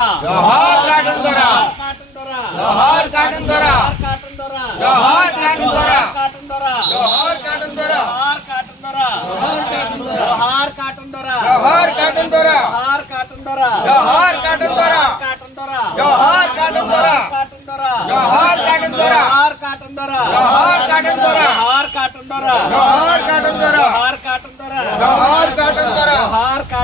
జోహార్ cotton దొర cotton దొర జోహార్ cotton దొర కాటన్ దొర జోహార్ కాటన్ దొర కాటన్ దొర జోహార్ కాటన్ దొర జోహార్ కాటన్ దొర జోహార్ కాటన్ దొర జోహార్ కాటన్ దొర జోహార్ కాటన్ దొర జోహార్ కాటన్ దొర కాటన్ దొర జోహార్ కాటన్ దొర కాటన్ దొర జోహార్ కాటన్ దొర జోహార్ కాటన్ దొర జోహార్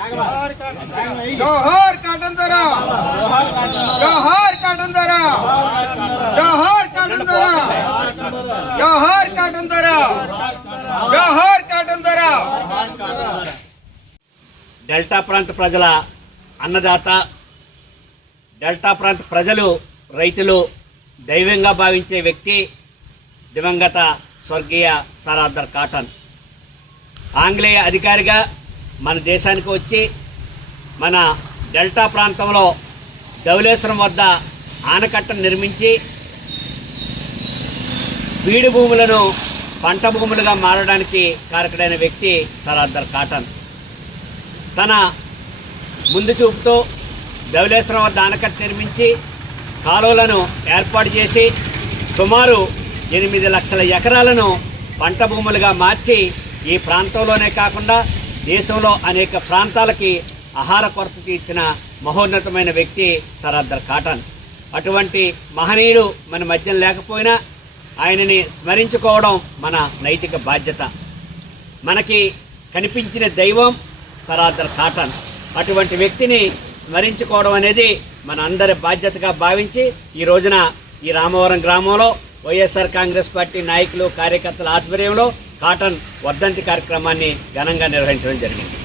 జోహార్ కాటన్ దొర జోహార్ కాటన్ దొర జోహార్ కాటన్ దొర జోహార్ కాటన్ దొర జోహార్ కాటన్ దొర డెల్టా ప్రాంత ప్రజల అన్నదాత డెల్టా ప్రాంత ప్రజలు రైతులు దైవంగా భావించే వ్యక్తి దివంగత స్వర్గీయ సరాదర్ కాటన్. ఆంగ్లేయ అధికారిగా మన దేశానికి వచ్చి మన డెల్టా ప్రాంతంలో ధవలేశ్వరం వద్ద ఆనకట్టను నిర్మించి బీడు భూములను పంట భూములుగా మారడానికి కారకుడైన వ్యక్తి సరాదర్ కాటన్. తన ముందు చూపుతో ధవలేశ్వరం వద్ద ఆనకట్ట నిర్మించి కాలువలను ఏర్పాటు చేసి సుమారు ఎనిమిది లక్షల ఎకరాలను పంట భూములుగా మార్చి ఈ ప్రాంతంలోనే కాకుండా దేశంలో అనేక ప్రాంతాలకి ఆహార కొరత తీర్చిన మహోన్నతమైన వ్యక్తి సరాద్దర్ కాటన్ అటువంటి మహనీయుడు మన మధ్య లేకపోయినా ఆయనని స్మరించుకోవడం మన నైతిక బాధ్యత. మనకి కనిపించిన దైవం సరాదర్ కాటన్ అటువంటి వ్యక్తిని స్మరించుకోవడం అనేది మన అందరి బాధ్యతగా భావించి ఈ రోజున ఈ రామవరం గ్రామంలో వైఎస్ఆర్ కాంగ్రెస్ పార్టీ నాయకులు కార్యకర్తల ఆధ్వర్యంలో కాటన్ వర్ధంతి కార్యక్రమాన్ని ఘనంగా నిర్వహించడం జరిగింది.